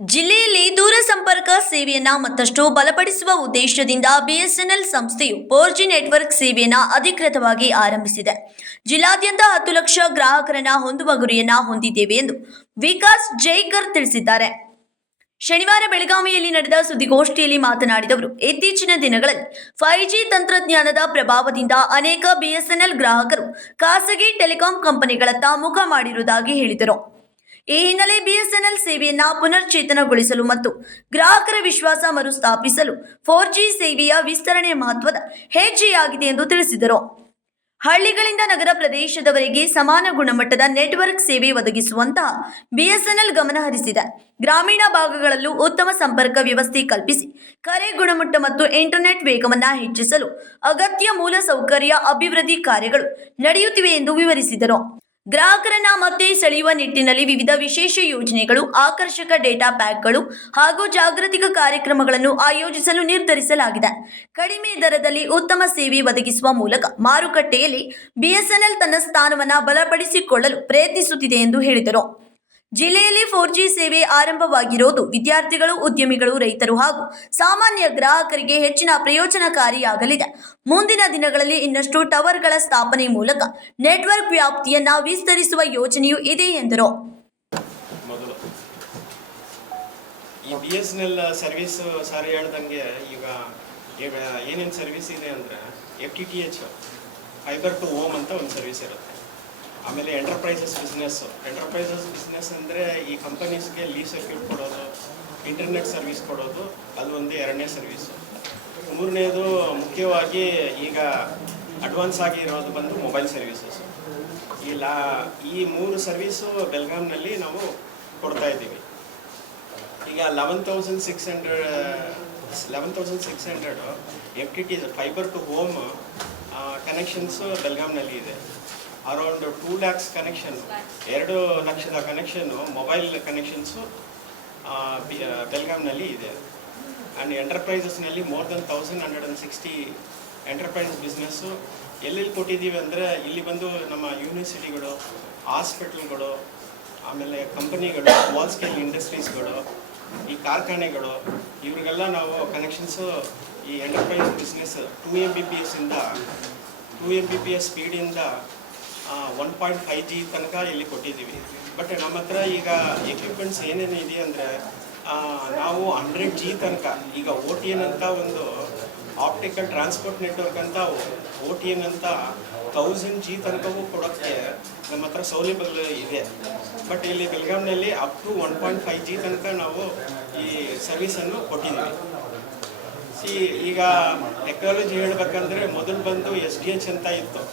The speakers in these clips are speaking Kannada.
ಜಿಲ್ಲೆಯಲ್ಲಿ ದೂರ ಸಂಪರ್ಕ ಸೇವೆಯನ್ನ ಮತ್ತಷ್ಟು ಬಲಪಡಿಸುವ ಉದ್ದೇಶದಿಂದ ಬಿಎಸ್ಎನ್ಎಲ್ ಸಂಸ್ಥೆಯು 4G ನೆಟ್ವರ್ಕ್ ಸೇವೆಯನ್ನ ಅಧಿಕೃತವಾಗಿ ಆರಂಭಿಸಿದೆ. ಜಿಲ್ಲಾದ್ಯಂತ 10 ಲಕ್ಷ ಗ್ರಾಹಕರನ್ನ ಹೊಂದುವ ಗುರಿಯನ್ನ ಹೊಂದಿದ್ದೇವೆ ಎಂದು ವಿಕಾಸ್ ಜೈಕರ್ ತಿಳಿಸಿದ್ದಾರೆ. ಶನಿವಾರ ಬೆಳಗಾವಿಯಲ್ಲಿ ನಡೆದ ಸುದ್ದಿಗೋಷ್ಠಿಯಲ್ಲಿ ಮಾತನಾಡಿದ ಅವರು, ಇತ್ತೀಚಿನ ದಿನಗಳಲ್ಲಿ 5G ತಂತ್ರಜ್ಞಾನದ ಪ್ರಭಾವದಿಂದ ಅನೇಕ ಬಿಎಸ್ಎನ್ಎಲ್ ಗ್ರಾಹಕರು ಖಾಸಗಿ ಟೆಲಿಕಾಂ ಕಂಪನಿಗಳತ್ತ ಮುಖ ಮಾಡಿರುವುದಾಗಿ ಹೇಳಿದರು. ಈ ಹಿನ್ನೆಲೆ ಬಿಎಸ್ಎನ್ಎಲ್ ಸೇವೆಯನ್ನ ಪುನಶ್ಚೇತನಗೊಳಿಸಲು ಮತ್ತು ಗ್ರಾಹಕರ ವಿಶ್ವಾಸ ಮರುಸ್ಥಾಪಿಸಲು 4G ಸೇವೆಯ ವಿಸ್ತರಣೆ ಮಹತ್ವದ ಹೆಜ್ಜೆಯಾಗಿದೆ ಎಂದು ತಿಳಿಸಿದರು. ಹಳ್ಳಿಗಳಿಂದ ನಗರ ಪ್ರದೇಶದವರೆಗೆ ಸಮಾನ ಗುಣಮಟ್ಟದ ನೆಟ್ವರ್ಕ್ ಸೇವೆ ಒದಗಿಸುವಂತಹ ಬಿಎಸ್ಎನ್ಎಲ್ ಗಮನ ಹರಿಸಿದೆ. ಗ್ರಾಮೀಣ ಭಾಗಗಳಲ್ಲೂ ಉತ್ತಮ ಸಂಪರ್ಕ ವ್ಯವಸ್ಥೆ ಕಲ್ಪಿಸಿ ಕರೆ ಗುಣಮಟ್ಟ ಮತ್ತು ಇಂಟರ್ನೆಟ್ ವೇಗವನ್ನು ಹೆಚ್ಚಿಸಲು ಅಗತ್ಯ ಮೂಲ ಸೌಕರ್ಯ ಅಭಿವೃದ್ಧಿ ಕಾರ್ಯಗಳು ನಡೆಯುತ್ತಿವೆ ಎಂದು ವಿವರಿಸಿದರು. ಗ್ರಾಹಕರನ್ನ ಮತ್ತೆ ಸೆಳೆಯುವ ನಿಟ್ಟಿನಲ್ಲಿ ವಿವಿಧ ವಿಶೇಷ ಯೋಜನೆಗಳು, ಆಕರ್ಷಕ ಡೇಟಾ ಪ್ಯಾಕ್ಗಳು ಹಾಗೂ ಜಾಗೃತಿಕ ಕಾರ್ಯಕ್ರಮಗಳನ್ನು ಆಯೋಜಿಸಲು ನಿರ್ಧರಿಸಲಾಗಿದೆ. ಕಡಿಮೆ ದರದಲ್ಲಿ ಉತ್ತಮ ಸೇವೆ ಒದಗಿಸುವ ಮೂಲಕ ಮಾರುಕಟ್ಟೆಯಲ್ಲಿ ಬಿಎಸ್ಎನ್ಎಲ್ ತನ್ನ ಸ್ಥಾನವನ್ನು ಬಲಪಡಿಸಿಕೊಳ್ಳಲು ಪ್ರಯತ್ನಿಸುತ್ತಿದೆ ಎಂದು ಹೇಳಿದರು. ಜಿಲ್ಲೆಯಲ್ಲಿ 4G ಸೇವೆ ಆರಂಭವಾಗಿರೋದು ವಿದ್ಯಾರ್ಥಿಗಳು, ಉದ್ಯಮಿಗಳು, ರೈತರು ಹಾಗೂ ಸಾಮಾನ್ಯ ಗ್ರಾಹಕರಿಗೆ ಹೆಚ್ಚಿನ ಪ್ರಯೋಜನಕಾರಿಯಾಗಲಿದೆ. ಮುಂದಿನ ದಿನಗಳಲ್ಲಿ ಇನ್ನಷ್ಟು ಟವರ್ಗಳ ಸ್ಥಾಪನೆ ಮೂಲಕ ನೆಟ್ವರ್ಕ್ ವ್ಯಾಪ್ತಿಯನ್ನ ವಿಸ್ತರಿಸುವ ಯೋಜನೆಯೂ ಇದೆ ಎಂದರು. ಈ ಬಿಎಸ್ಎನ್ಎಲ್ ಸರ್ವಿಸ್ ಸರ್ ಹೇಳ್ದಂಗೆ ಈಗ ಏನೇನು ಸರ್ವಿಸ್ ಇದೆ ಅಂದರೆ FTTH ಫೈಬರ್ ಟು ಹೋಮ್ ಅಂತ ಒಂದು ಸರ್ವಿಸ್ ಇರುತ್ತೆ. ಆಮೇಲೆ ಎಂಟರ್ಪ್ರೈಸಸ್ ಬಿಸ್ನೆಸ್ ಅಂದರೆ ಈ ಕಂಪನೀಸ್ಗೆ ಲೀವ್ ಸರ್ಕ್ಯೂಟ್ ಕೊಡೋದು, ಇಂಟರ್ನೆಟ್ ಸರ್ವಿಸ್ ಕೊಡೋದು, ಅದು ಒಂದು ಎರಡನೇ ಸರ್ವಿಸು. ಮೂರನೇದು ಮುಖ್ಯವಾಗಿ ಈಗ ಅಡ್ವಾನ್ಸ್ ಆಗಿರೋದು ಬಂದು ಮೊಬೈಲ್ ಸರ್ವಿಸಸ್. ಈ ಮೂರು ಸರ್ವಿಸು ಬೆಳಗಾಂನಲ್ಲಿ ನಾವು ಕೊಡ್ತಾ ಇದ್ದೀವಿ. ಈಗ 11,600 FTTH fibre to home connections ಬೆಳಗಾಂನಲ್ಲಿ ಇದೆ. ಅರೌಂಡ್ 2 lakhs ಕನೆಕ್ಷನ್, 2 ಲಕ್ಷದ ಕನೆಕ್ಷನ್ನು ಮೊಬೈಲ್ ಕನೆಕ್ಷನ್ಸು ಬೆಳಗಾಂನಲ್ಲಿ ಇದೆ. ಆ್ಯಂಡ್ ಎಂಟರ್ಪ್ರೈಸಸ್ನಲ್ಲಿ ಮೋರ್ ದೆನ್ 1160 ಎಂಟರ್ಪ್ರೈಸ್ ಬಿಸ್ನೆಸ್ಸು ಎಲ್ಲೆಲ್ಲಿ ಕೊಟ್ಟಿದ್ದೀವಿ ಅಂದರೆ ಇಲ್ಲಿ ಬಂದು ನಮ್ಮ ಯೂನಿವರ್ಸಿಟಿಗಳು, ಹಾಸ್ಪಿಟಲ್ಗಳು, ಆಮೇಲೆ ಕಂಪನಿಗಳು, ಸ್ಮಾಲ್ ಸ್ಕೇಲ್ ಇಂಡಸ್ಟ್ರೀಸ್ಗಳು, ಈ ಕಾರ್ಖಾನೆಗಳು, ಇವ್ರಿಗೆಲ್ಲ ನಾವು ಕನೆಕ್ಷನ್ಸು ಈ ಎಂಟರ್ಪ್ರೈಸ್ ಬಿಸ್ನೆಸ್ 2 Mbps ಸ್ಪೀಡಿಂದ 1.5G ತನಕ ಇಲ್ಲಿ ಕೊಟ್ಟಿದ್ದೀವಿ. ಬಟ್ ನಮ್ಮ ಹತ್ರ ಈಗ ಎಕ್ವಿಪ್ಮೆಂಟ್ಸ್ ಏನೇನು ಇದೆ ಅಂದರೆ ನಾವು 100G ತನಕ, ಈಗ OTN ಅಂತ ಒಂದು ಆಪ್ಟಿಕಲ್ ಟ್ರಾನ್ಸ್ಪೋರ್ಟ್ ನೆಟ್ವರ್ಕ್ ಅಂತ OTN ಅಂತ 1000G ತನಕವೂ ಕೊಡೋಕ್ಕೆ ನಮ್ಮ ಹತ್ರ ಸೌಲಭ್ಯಗಳು ಇದೆ. ಬಟ್ ಇಲ್ಲಿ ಬೆಳಗಾಂನಲ್ಲಿ ಅಪ್ ಟು 1.5G ತನಕ ನಾವು ಈ ಸರ್ವಿಸನ್ನು ಕೊಟ್ಟಿದ್ದೀವಿ. ಈಗ ಟೆಕ್ನಾಲಜಿ ಹೇಳಬೇಕಂದ್ರೆ ಮೊದಲು ಬಂದು SDH ಅಂತ ಇತ್ತು.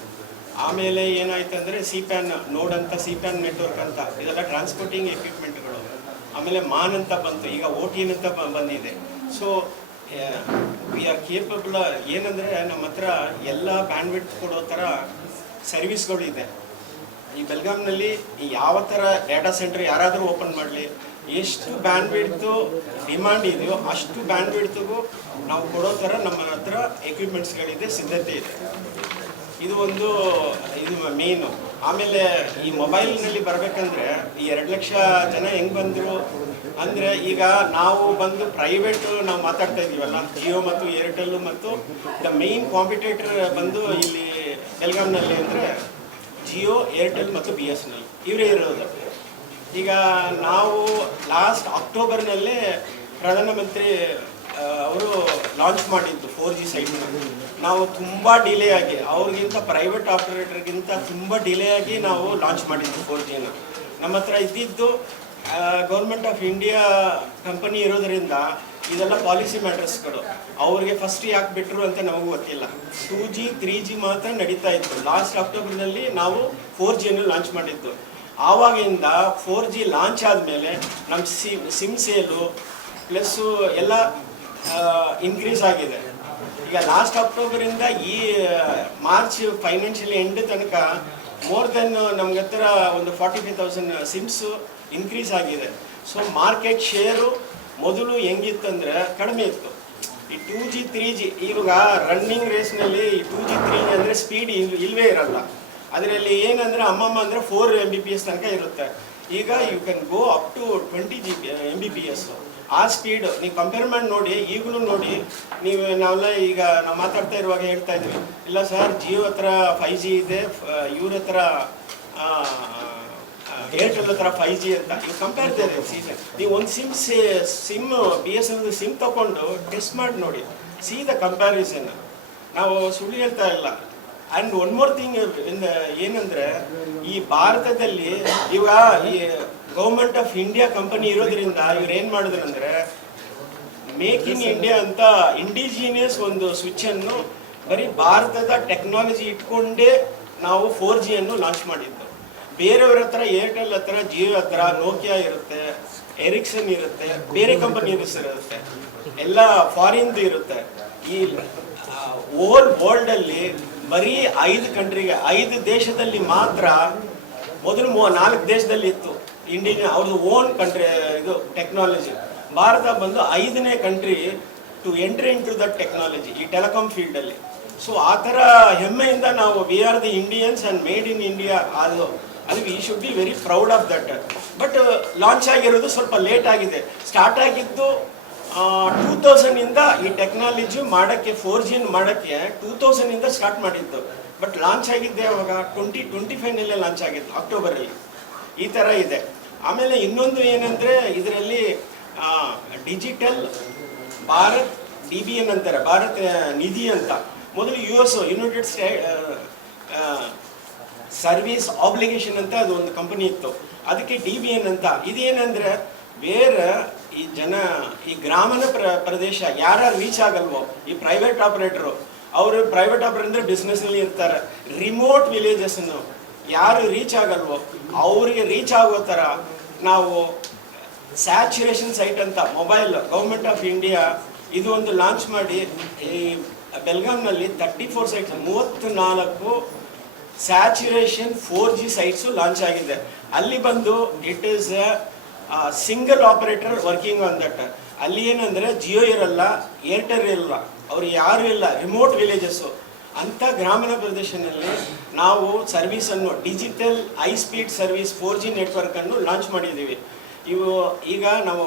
ಆಮೇಲೆ ಏನಾಯ್ತು ಅಂದರೆ CPAN ನೋಡ್ ಅಂತ, CPAN ನೆಟ್ವರ್ಕ್ ಅಂತ, ಇದೆಲ್ಲ ಟ್ರಾನ್ಸ್ಪೋರ್ಟಿಂಗ್ ಎಕ್ವಿಪ್ಮೆಂಟ್ಗಳು. ಆಮೇಲೆ ಮಾನ್ ಅಂತ ಬಂತು, ಈಗ OTN ಅಂತ ಬಂದಿದೆ. So we are capable. ಏನಂದರೆ ನಮ್ಮ ಹತ್ರ ಎಲ್ಲ ಬ್ಯಾಂಡ್ವಿಡ್ತ್ ಕೊಡೋ ಥರ ಸರ್ವಿಸ್ಗಳು ಇದೆ. ಈ ಬೆಳಗಾಂನಲ್ಲಿ ಯಾವ ಥರ ಡೇಟಾ ಸೆಂಟರ್ ಯಾರಾದರೂ ಓಪನ್ ಮಾಡಲಿ, ಎಷ್ಟು ಬ್ಯಾಂಡ್ವಿಡ್ತು ಡಿಮಾಂಡ್ ಇದೆಯೋ ಅಷ್ಟು ಬ್ಯಾಂಡ್ವಿಡ್ತಿಗೂ ನಾವು ಕೊಡೋ ಥರ ನಮ್ಮ ಹತ್ರ ಎಕ್ವಿಪ್ಮೆಂಟ್ಸ್ಗಳಿದೆ, ಸಿದ್ಧತೆ ಇದೆ. ಇದು ಮೇನು. ಆಮೇಲೆ ಈ ಮೊಬೈಲ್ನಲ್ಲಿ ಬರಬೇಕಂದ್ರೆ ಈ 2 ಲಕ್ಷ ಜನ ಹೆಂಗೆ ಬಂದರು ಅಂದರೆ, ಈಗ ನಾವು ಬಂದು ಪ್ರೈವೇಟು ನಾವು ಮಾತಾಡ್ತಾ ಇದ್ದೀವಲ್ಲ, ಜಿಯೋ ಮತ್ತು ಏರ್ಟೆಲ್ಲು ಮತ್ತು ದ ಮೇನ್ ಕಾಂಪಿಟೇಟರ್ ಬಂದು ಇಲ್ಲಿ ಬೆಳಗಾಂನಲ್ಲಿ ಅಂದರೆ ಜಿಯೋ, ಏರ್ಟೆಲ್ ಮತ್ತು BSNL ಇವರೇ ಇರೋದು. ಈಗ ನಾವು ಲಾಸ್ಟ್ ಅಕ್ಟೋಬರ್ನಲ್ಲೇ ಪ್ರಧಾನಮಂತ್ರಿ ಅವರು ಲಾಂಚ್ ಮಾಡಿದ್ದು 4G ಸೈಟ್ನ. ನಾವು ತುಂಬ ಡಿಲೇ ಆಗಿ, ಅವ್ರಿಗಿಂತ ಪ್ರೈವೇಟ್ ಆಪ್ರೇಟರ್ಗಿಂತ ತುಂಬ ಡಿಲೇ ಆಗಿ ನಾವು ಲಾಂಚ್ ಮಾಡಿದ್ದು 4Gನ. ನಮ್ಮ ಹತ್ರ ಇದ್ದಿದ್ದು ಗೌರ್ಮೆಂಟ್ ಆಫ್ ಇಂಡಿಯಾ ಕಂಪನಿ ಇರೋದರಿಂದ ಇದೆಲ್ಲ ಪಾಲಿಸಿ ಮ್ಯಾಟರ್ಸ್ಗಳು. ಅವ್ರಿಗೆ ಫಸ್ಟ್ ಯಾಕೆ ಬಿಟ್ಟರು ಅಂತ ನಮಗೂ ಗೊತ್ತಿಲ್ಲ. 2G 3G ಮಾತ್ರ ನಡೀತಾ ಇತ್ತು. ಲಾಸ್ಟ್ ಅಕ್ಟೋಬರ್ನಲ್ಲಿ ನಾವು 4Gಯನ್ನು ಲಾಂಚ್ ಮಾಡಿದ್ದು. ಆವಾಗಿಂದ 4G ಲಾಂಚ್ ಆದಮೇಲೆ ನಮ್ಮ ಸಿಮ್ ಸೇಲು ಪ್ಲಸ್ಸು ಎಲ್ಲ ಇನ್ಕ್ರೀಸ್ ಆಗಿದೆ. ಈಗ ಲಾಸ್ಟ್ ಅಕ್ಟೋಬರಿಂದ ಈ ಮಾರ್ಚ್ ಫೈನಾನ್ಷಿಯಲ್ ಎಂಡ್ ತನಕ ಮೋರ್ ದೆನ್ ನಮ್ಗೆ ಹತ್ರ ಒಂದು 45,000 ಸಿಮ್ಸು ಇನ್ಕ್ರೀಸ್ ಆಗಿದೆ. ಸೊ ಮಾರ್ಕೆಟ್ ಶೇರು ಮೊದಲು ಹೆಂಗಿತ್ತಂದರೆ ಕಡಿಮೆ ಇತ್ತು. ಈ 2G 3G ಇವಾಗ ರನ್ನಿಂಗ್ ರೇಸ್ನಲ್ಲಿ 2G 3G ಅಂದರೆ ಸ್ಪೀಡ್ ಇಲ್ಲವೇ ಇರಲ್ಲ. ಅದರಲ್ಲಿ ಏನಂದರೆ ಅಮ್ಮಮ್ಮ ಅಂದರೆ 4 Mbps ತನಕ ಇರುತ್ತೆ. ಈಗ you can go up to 20 Mbps ಆ ಸ್ಪೀಡ್ ನೀವು ಕಂಪೇರ್ ಮಾಡಿ ನೋಡಿ. ಈಗಲೂ ನೋಡಿ ನೀವು ನಾವೆಲ್ಲ ಈಗ ನಾವು ಮಾತಾಡ್ತಾ ಇರುವಾಗ ಹೇಳ್ತಾ ಇದ್ವಿ, ಇಲ್ಲ ಸರ್ ಜಿಯೋ ಹತ್ರ 5G ಇದೆ, ಇವ್ರ ಹತ್ರ ಏರ್ಟೆಲ್ ಹತ್ರ 5G ಅಂತ. ಈಗ ಕಂಪೇರ್ ಸೀಸನ್ ನೀವು ಒಂದು ಸಿಮ್ BSNL ಸಿಮ್ ತಗೊಂಡು ಟೆಸ್ಟ್ ಮಾಡಿ ನೋಡಿ, ಸಿ ದ ಕಂಪ್ಯಾರಿಸನ್. ನಾವು ಸುಳ್ಳು ಹೇಳ್ತಾ ಇಲ್ಲ. ಆ್ಯಂಡ್ ಒನ್ ಮೋರ್ ಥಿಂಗ್ ಏನಂದರೆ, ಈ ಭಾರತದಲ್ಲಿ ಇವಾಗ ಈ ಗೌರ್ಮೆಂಟ್ ಆಫ್ ಇಂಡಿಯಾ ಕಂಪನಿ ಇರೋದ್ರಿಂದ ಇವ್ರು ಏನು ಮಾಡಿದ್ರು ಅಂದರೆ, ಮೇಕ್ ಇನ್ ಇಂಡಿಯಾ ಅಂತ ಇಂಡಿಜಿನಿಯಸ್ ಒಂದು ಸ್ವಿಚ್ಚನ್ನು ಬರೀ ಭಾರತದ ಟೆಕ್ನಾಲಜಿ ಇಟ್ಕೊಂಡೇ ನಾವು 4G ಅನ್ನು ಲಾಂಚ್ ಮಾಡಿದ್ದು. ಬೇರೆಯವ್ರ ಹತ್ರ ಏರ್ಟೆಲ್ ಹತ್ರ, ಜಿಯೋ ಹತ್ರ ನೋಕಿಯಾ ಇರುತ್ತೆ, ಎರಿಕ್ಸನ್ ಇರುತ್ತೆ, ಬೇರೆ ಕಂಪನಿ ಇರುತ್ತೆ, ಎಲ್ಲ ಫಾರಿನ್ದು ಇರುತ್ತೆ. ಈ ಓಲ್ ವರ್ಲ್ಡಲ್ಲಿ ಬರೀ 5 ಕಂಟ್ರಿಗೆ, 5 ದೇಶದಲ್ಲಿ ಮಾತ್ರ, ಮೊದಲು 4 ದೇಶದಲ್ಲಿ ಇತ್ತು ಇಂಡಿಯನ್ ಅವ್ರದ್ದು ಓನ್ ಕಂಟ್ರಿ ಇದು ಟೆಕ್ನಾಲಜಿ. ಭಾರತ ಬಂದು 5ನೇ country to entry in to that technology ಈ ಟೆಲಿಕಾಂ ಫೀಲ್ಡಲ್ಲಿ. ಸೊ ಆ ಥರ ಹೆಮ್ಮೆಯಿಂದ ನಾವು we are the Indians and made in India. ಅದು we should be very proud of that. But launch ಆಗಿರೋದು ಸ್ವಲ್ಪ ಲೇಟ್ ಆಗಿದೆ. ಸ್ಟಾರ್ಟ್ ಆಗಿದ್ದು 2000ಇಂದ ಈ ಟೆಕ್ನಾಲಜಿ ಮಾಡೋಕ್ಕೆ, 4G ಮಾಡೋಕ್ಕೆ 2000ಇಂದ ಸ್ಟಾರ್ಟ್ ಮಾಡಿದ್ದು. ಬಟ್ ಲಾಂಚ್ ಆಗಿದ್ದೆ ಅವಾಗ 2025ನಲ್ಲೇ ಲಾಂಚ್ ಆಗಿತ್ತು, ಅಕ್ಟೋಬರಲ್ಲಿ. ಈ ಥರ ಇದೆ. ಆಮೇಲೆ ಇನ್ನೊಂದು ಏನಂದರೆ, ಇದರಲ್ಲಿ ಡಿಜಿಟಲ್ ಭಾರತ್ DBN ಅಂತಾರೆ, ಭಾರತ್ ನಿಧಿ ಅಂತ. ಮೊದಲು US ಯುನೈಟೆಡ್ ಸರ್ವಿಸ್ ಆಬ್ಲಿಗೇಷನ್ ಅಂತ ಅದು ಒಂದು ಕಂಪನಿ ಇತ್ತು, ಅದಕ್ಕೆ DBN ಅಂತ. ಇದೇನಂದರೆ, ಬೇರೆ ಈ ಈ ಗ್ರಾಮೀಣ ಪ್ರದೇಶ ಯಾರು ರೀಚ್ ಆಗಲ್ವೋ, ಈ ಪ್ರೈವೇಟ್ ಆಪರೇಟರು, ಅವರು ಪ್ರೈವೇಟ್ ಆಪರೇಟರ್ ಅಂದರೆ ಬಿಸ್ನೆಸ್ನಲ್ಲಿ ಇರ್ತಾರೆ, ರಿಮೋಟ್ ವಿಲೇಜಸ್ಸನ್ನು ಯಾರು ರೀಚ್ ಆಗಲ್ವೋ ಅವರಿಗೆ ರೀಚ್ ಆಗೋ ಥರ ನಾವು ಸ್ಯಾಚುರೇಷನ್ ಸೈಟ್ ಅಂತ ಮೊಬೈಲ್ ಗೌರ್ಮೆಂಟ್ ಆಫ್ ಇಂಡಿಯಾ ಇದು ಒಂದು ಲಾಂಚ್ ಮಾಡಿ, ಈ ಬೆಲ್ಗಾಮ್ನಲ್ಲಿ 34 sites, 34 saturation 4G sites launch ಆಗಿದೆ. ಅಲ್ಲಿ ಬಂದು it is single operator working on that. ಅಲ್ಲಿ ಏನಂದರೆ ಜಿಯೋ ಇರಲ್ಲ, ಏರ್ಟೆಲ್ ಇರಲ್ಲ, ಅವ್ರು ಯಾರು ಇಲ್ಲ, ರಿಮೋಟ್ ವಿಲೇಜಸ್ಸು. ಅಂಥ ಗ್ರಾಮೀಣ ಪ್ರದೇಶದಲ್ಲಿ ನಾವು ಸರ್ವಿಸನ್ನು, digital high speed service 4G ನೆಟ್ವರ್ಕನ್ನು ಲಾಂಚ್ ಮಾಡಿದ್ದೀವಿ. ಈಗ ನಾವು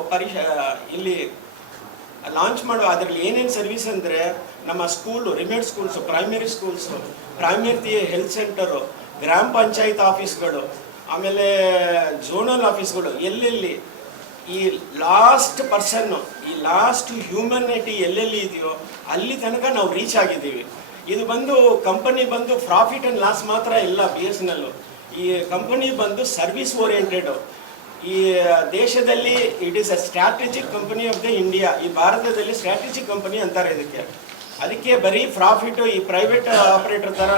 ಇಲ್ಲಿ ಲಾಂಚ್ ಮಾಡುವ ಅದರಲ್ಲಿ ಏನೇನು ಸರ್ವಿಸ್ ಅಂದರೆ, ನಮ್ಮ school, remote schools, primary schools, primary health centre, ಗ್ರಾಮ ಪಂಚಾಯತ್ ಆಫೀಸ್ಗಳು, ಆಮೇಲೆ ಝೋನಲ್ ಆಫೀಸ್ಗಳು, ಎಲ್ಲೆಲ್ಲಿ ಈ ಲಾಸ್ಟ್ ಪರ್ಸನ್ನು, ಈ ಲಾಸ್ಟ್ ಹ್ಯೂಮನಿಟಿ ಎಲ್ಲೆಲ್ಲಿ ಇದೆಯೋ ಅಲ್ಲಿ ತನಕ ನಾವು ರೀಚ್ ಆಗಿದ್ದೀವಿ. ಇದು ಬಂದು ಕಂಪನಿ ಬಂದು ಪ್ರಾಫಿಟ್ ಆ್ಯಂಡ್ ಲಾಸ್ ಮಾತ್ರ ಇಲ್ಲ. BSNL ಈ ಕಂಪನಿ ಬಂದು ಸರ್ವಿಸ್ ಓರಿಯೆಂಟೆಡು. ಈ ದೇಶದಲ್ಲಿ it is a strategic company of the India. ಈ ಭಾರತದಲ್ಲಿ ಸ್ಟ್ರಾಟಜಿಕ್ ಕಂಪನಿ ಅಂತಾರೆ ಇದಕ್ಕೆ. ಅದಕ್ಕೆ ಬರೀ ಪ್ರಾಫಿಟು ಈ ಪ್ರೈವೇಟ್ ಆಪರೇಟರ್ ಥರ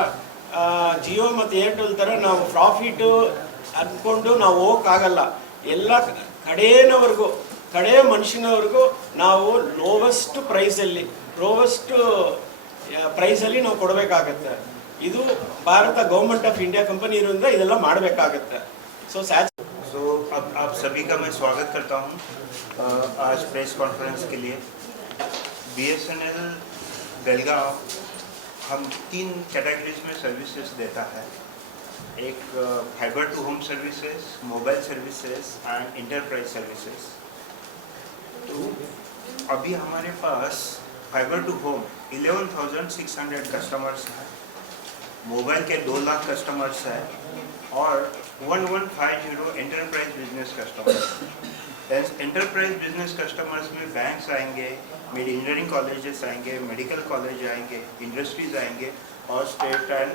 ಜಿಯೋ ಮತ್ತು ಏರ್ಟೆಲ್ ಥರ ನಾವು ಪ್ರಾಫಿಟು ಅಂದ್ಕೊಂಡು ನಾವು ಹೋಗೋಕ್ಕಾಗಲ್ಲ. ಎಲ್ಲ ಕಡೆಯವರೆಗೂ, ಕಡೆ ಮನುಷ್ಯನವರೆಗೂ ನಾವು ಲೋವೆಸ್ಟ್ ಪ್ರೈಸಲ್ಲಿ ನಾವು ಕೊಡಬೇಕಾಗತ್ತೆ. ಇದು Bharat government of India company ಇರೋದ್ರಿಂದ ಇದೆಲ್ಲ ಮಾಡಬೇಕಾಗತ್ತೆ. सो अब आप सभी का मैं स्वागत करता हूं आज प्रेस कॉन्फ्रेंस के लिए। BSNL बेलगांव हम 3 कैटेगरीज में सर्विसेज देता है। एक fibre to home services, mobile services and enterprise services. तो अभी हमारे पास फाइबर टू होम 11,600 कस्टमर्स हैं, मोबाइल के 2 लाख कस्टमर्स हैं और 1150 enterprise business customers. Enterprise business customers में बैंक्स आएंगे, इंजीनियरिंग कॉलेजेस आएंगे, मेडिकल कॉलेज आएंगे, इंडस्ट्रीज आएंगे और state and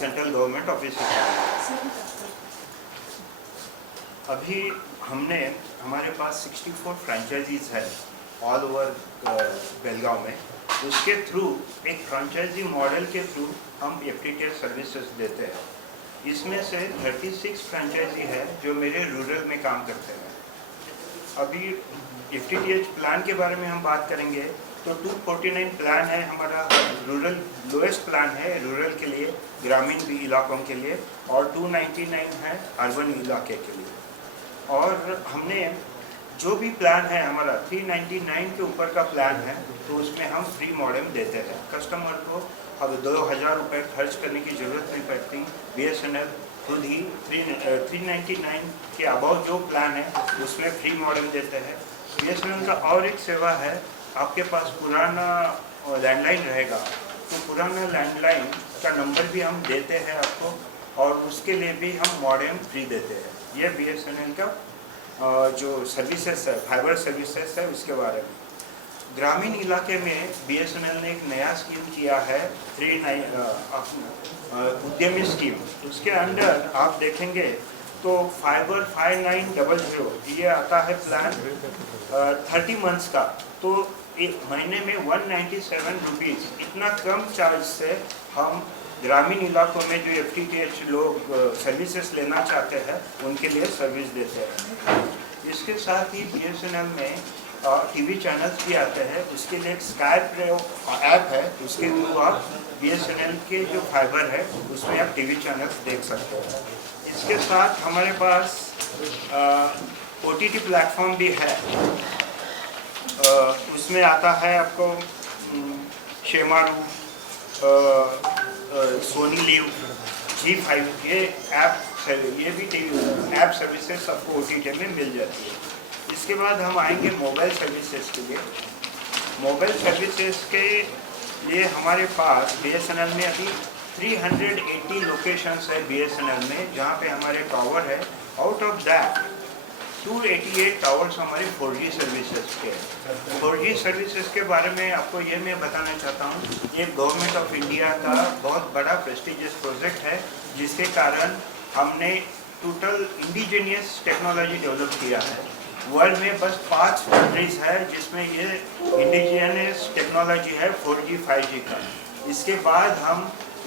central government office आएंगे। अभी हमारे पास 64 फ्रेंचाइजीज है ऑल ओवर बेलगांव में। उसके थ्रू एक फ्रेंचाइजी मॉडल के थ्रू हम FTTH सर्विसेज देते हैं। इसमें से 36 फ्रेंचाइजी है जो मेरे रूरल में काम करते हैं। अभी FTTH प्लान के बारे में हम बात करेंगे तो 249 प्लान है हमारा, रूरल लोएस्ट प्लान है रूरल के लिए, ग्रामीण भी इलाकों के लिए, और 299 है अर्बन इलाके के लिए। और हमने जो भी प्लान है हमारा 399 के ऊपर का प्लान है तो उसमें हम फ्री मॉडेम देते हैं। कस्टमर को अब 2000 रुपये खर्च करने की ज़रूरत नहीं पड़ती। BSNL खुद ही 399 के अबाव जो प्लान है उसमें फ्री मॉडेम देते हैं। BSNL का और एक सेवा है, आपके पास पुराना लैंडलाइन रहेगा तो पुराना लैंडलाइन का नंबर भी हम देते हैं आपको, और उसके लिए भी हम मॉडेम फ्री देते हैं। ये BSNL का जो सर्विसेज है, फाइबर सर्विसेज है, उसके बारे में। ग्रामीण इलाके में BSNL ने एक नया स्कीम किया है, उद्यमी स्कीम। उसके अंडर आप देखेंगे तो फाइबर 5900 ये आता है प्लान 30 मंथ्स का, तो एक महीने में 197 रुपीज़, इतना कम चार्ज से हम ग्रामीण इलाकों में जो FTTH लोग सर्विसेज लेना चाहते हैं उनके लिए सर्विस देते हैं। इसके साथ ही BSNL में TV चैनल्स भी आते हैं, उसके लिए एक स्काइप ऐप है, उसके थ्रू आप BSNL के जो फाइबर है उसमें आप TV चैनल्स देख सकते हैं। इसके साथ हमारे पास OTT प्लेटफॉर्म भी है, उसमें आता है आपको शेमारू, सोनी लिव, G5, ये भी ऐप सर्विसेज आपको OTT में मिल जाती है। इसके बाद हम आएंगे मोबाइल सर्विसेज के लिए। मोबाइल सर्विसेज के लिए हमारे पास BSNL में अभी 380 लोकेशंस है BSNL में, जहाँ पे हमारे टावर है। आउट ऑफ दैट 288 टावर्स हमारे 4G सर्विसेज के हैं। 4G सर्विसेज के बारे में आपको ये मैं बताना चाहता हूँ, ये गवर्नमेंट ऑफ इंडिया का बहुत बड़ा प्रेस्टिजियस प्रोजेक्ट है, जिसके कारण हमने टोटल इंडिजीनियस टेक्नोलॉजी डेवलप किया है। वर्ल्ड में बस 5 कंट्रीज है जिसमें ये इंडिजिनियस टेक्नोलॉजी है 4G 5G का। इसके बाद हम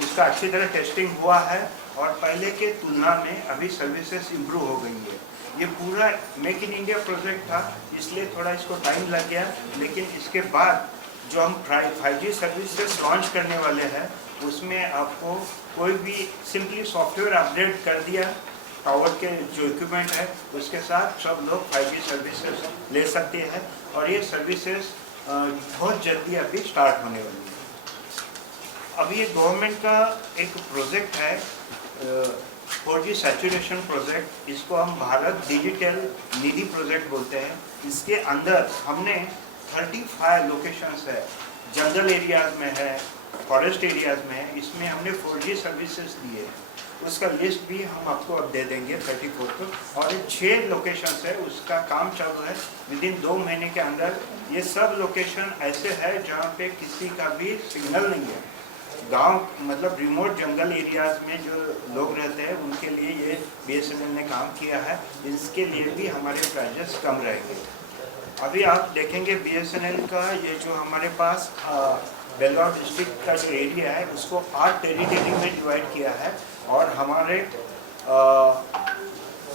इसका अच्छी तरह टेस्टिंग हुआ है और पहले के तुलना में अभी सर्विसेज इम्प्रूव हो गई है। ये पूरा मेक इन इंडिया प्रोजेक्ट था, इसलिए थोड़ा इसको टाइम लग गया, लेकिन इसके बाद जो हम 5G सर्विसेज लॉन्च करने वाले हैं उसमें आपको कोई भी सिंपली सॉफ्टवेयर अपडेट कर दिया, टावर के जो इक्विपमेंट है उसके साथ सब लोग 5G सर्विसेज ले सकते हैं, और ये सर्विसेज बहुत जल्दी अभी स्टार्ट होने वाली है। अभी ये गवर्नमेंट का एक प्रोजेक्ट है 4G सैचुरेशन प्रोजेक्ट, इसको हम भारत डिजिटल निधि प्रोजेक्ट बोलते हैं। इसके अंदर हमने 35 लोकेशंस है, जंगल एरियाज में है, फॉरेस्ट एरियाज में है, इसमें हमने 4G सर्विसेज दिए। उसका लिस्ट भी हम आपको अब दे देंगे 34 को, और ये 6 लोकेशंस है, उसका काम चालू है। विदिन 2 महीने के अंदर ये सब लोकेशन ऐसे है जहाँ पे किसी का भी सिग्नल नहीं है। गांव मतलब रिमोट जंगल एरियाज में जो लोग रहते हैं उनके लिए ये BSNL ने काम किया है, इसके लिए भी हमारे प्राइजेस कम रहेंगे। अभी आप देखेंगे BSNL का ये जो हमारे पास बेलगांव डिस्ट्रिक्ट का जो एरिया है उसको 8 टेरिटरी में डिवाइड किया है, और हमारे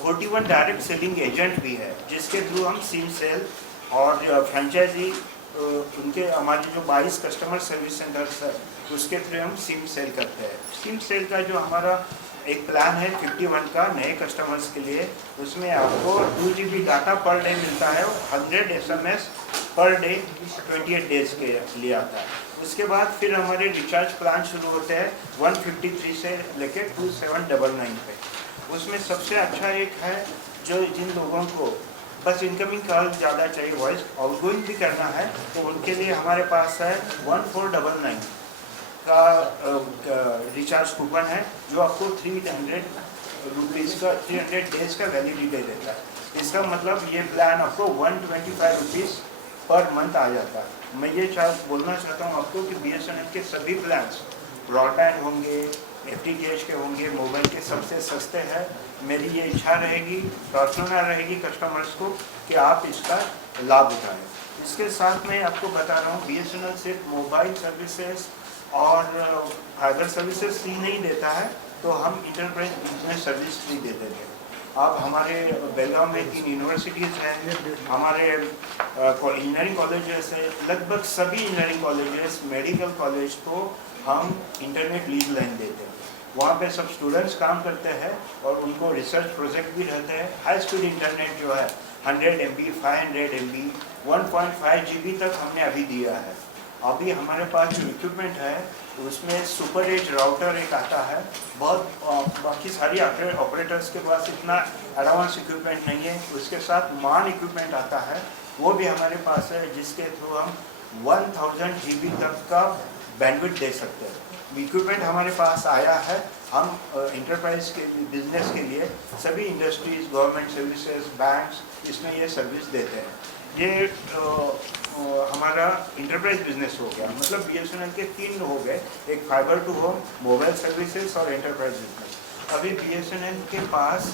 41 डायरेक्ट सेलिंग एजेंट भी है, जिसके थ्रू हम सिम सेल और फ्रेंचाइजी उनके हमारे जो 22 कस्टमर सर्विस सेंटर्स है उसके थ्रू हम सिम सेल करते हैं। सिम सेल का जो हमारा एक प्लान है 51 का नए कस्टमर्स के लिए, उसमें आपको 2 GB डाटा पर डे मिलता है, 100 SMS पर डे 28 डेज के लिए आता है। उसके बाद फिर हमारे रिचार्ज प्लान शुरू होते हैं 153 से लेकर 2799 पे। उसमें सबसे अच्छा एक है जो जिन लोगों को बस इनकमिंग कॉल ज़्यादा चाहिए, वॉइस आउटगोइंग भी करना है, तो उनके लिए हमारे पास है 1499 का रिचार्ज कूपन है, जो आपको 300 रुपीज़ का 300 डेज का वैलिडिटी देता है। इसका मतलब ये प्लान आपको 125 रुपीज़ पर मंथ आ जाता है। मैं ये बोलना चाहता हूँ आपको कि BSNL के सभी प्लान्स ब्रॉडबैंड होंगे, FTTH के होंगे, मोबाइल के सबसे सस्ते हैं। मेरी ये इच्छा रहेगी, प्रार्थना रहेगी कस्टमर्स को कि आप इसका लाभ उठाएं। इसके साथ मैं आपको बता रहा हूँ BSNL सिर्फ मोबाइल सर्विसेज और फाइबर सर्विसेज फ्री नहीं देता है, तो हम इंटरप्राइज बिजनेस सर्विस फ्री दे देते हैं। आप हमारे बेलगांव में 3 यूनिवर्सिटीज़ हैं, हमारे इंजीनियरिंग कॉलेजेस हैं, लगभग सभी इंजीनियरिंग कॉलेजेस, मेडिकल कॉलेज को हम इंटरनेट लीज लाइन देते हैं। वहाँ पे सब स्टूडेंट्स काम करते हैं और उनको रिसर्च प्रोजेक्ट भी रहते हैं। हाई स्पीड इंटरनेट जो है 100 MB, 500 MB, 1.5 GB तक हमने अभी दिया है। अभी हमारे पास जो इक्विपमेंट है उसमें सुपर एज राउटर एक आता है। बहुत बाकी सारी ऑपरेटर्स के पास इतना एडवांस इक्विपमेंट नहीं है। उसके साथ मान इक्विपमेंट आता है, वो भी हमारे पास है, जिसके थ्रू हम 1000 GB तक का बैंडविड्थ दे सकते हैं। इक्विपमेंट हमारे पास आया है। हम इंटरप्राइज के बिजनेस के लिए सभी इंडस्ट्रीज, गवर्नमेंट सर्विसेज, बैंक्स इसमें ये सर्विस देते हैं। ये हमारा इंटरप्राइज बिजनेस हो गया। मतलब BSNL के 3 हो गए, एक fibre to home, mobile services और एंटरप्राइज बिजनेस। अभी BSNL के पास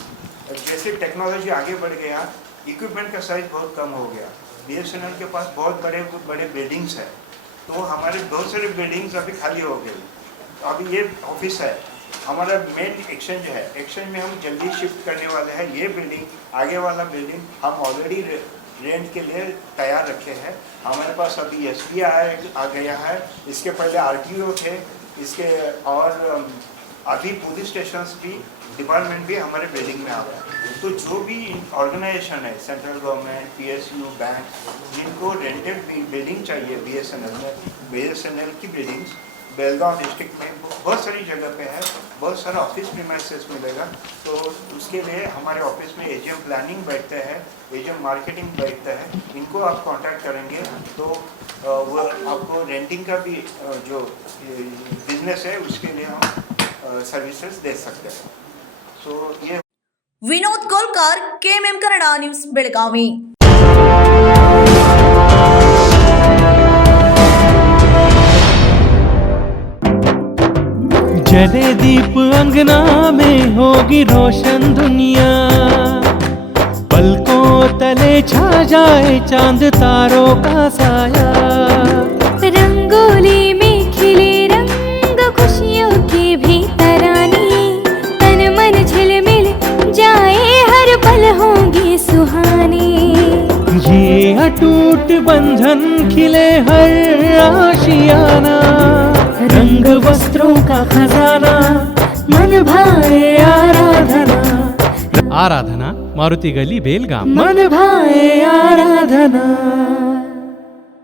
जैसे टेक्नोलॉजी आगे बढ़ गया, इक्विपमेंट का साइज बहुत कम हो गया। BSNL के पास बहुत बड़े बड़े बिल्डिंग्स है, तो हमारे बहुत सारे बिल्डिंग्स अभी खाली हो गई। अभी ये ऑफिस है, हमारा मेन एक्सचेंज है। एक्सचेंज में हम जल्दी शिफ्ट करने वाले हैं। ये बिल्डिंग, आगे वाला बिल्डिंग हम ऑलरेडी रेंट के लिए तैयार रखे हैं। हमारे पास अभी SBI आ गया है, इसके पहले RTO थे, इसके और अभी पुलिस स्टेशन भी, डिपार्टमेंट भी हमारे बिल्डिंग में आ गया। तो जो भी ऑर्गेनाइजेशन है, सेंट्रल गवर्नमेंट, PSU, बैंक, जिनको रेंटेड बिल्डिंग चाहिए BSNL में, BSNL की बिल्डिंग्स बेलगांव डिस्ट्रिक्ट में बहुत सारी जगह पे है, बहुत सारा ऑफिस प्रीमाइसेस मिलेगा। तो उसके लिए हमारे ऑफिस में AGM प्लानिंग बैठते हैं, AGM मार्केटिंग बैठता है। इनको आप कांटेक्ट करेंगे तो वो आपको रेंटिंग का भी जो बिजनेस है उसके लिए हम सर्विसेज दे सकते हैं। सो ये ವಿನೋದ್ ಕೋಲ್ಕಾರ್, KMM ಕನ್ನಡ ನ್ಯೂಸ್, ಬೆಳಗಾವಿ. जले दीप अंगना में होगी रोशन दुनिया, पलकों तले छा जाए चांद तारों का साया। रंगोली में खिले रंग खुशियों की भी तरानी, तन मन झिलमिल जाए हर पल होंगी सुहानी। ये अटूट बंधन खिले हर आशियाना, रंग वस्त्रों का खजाना, मन भाए आराधना। आराधना, मारुति गली, बेलगाम। मन भाए आराधना।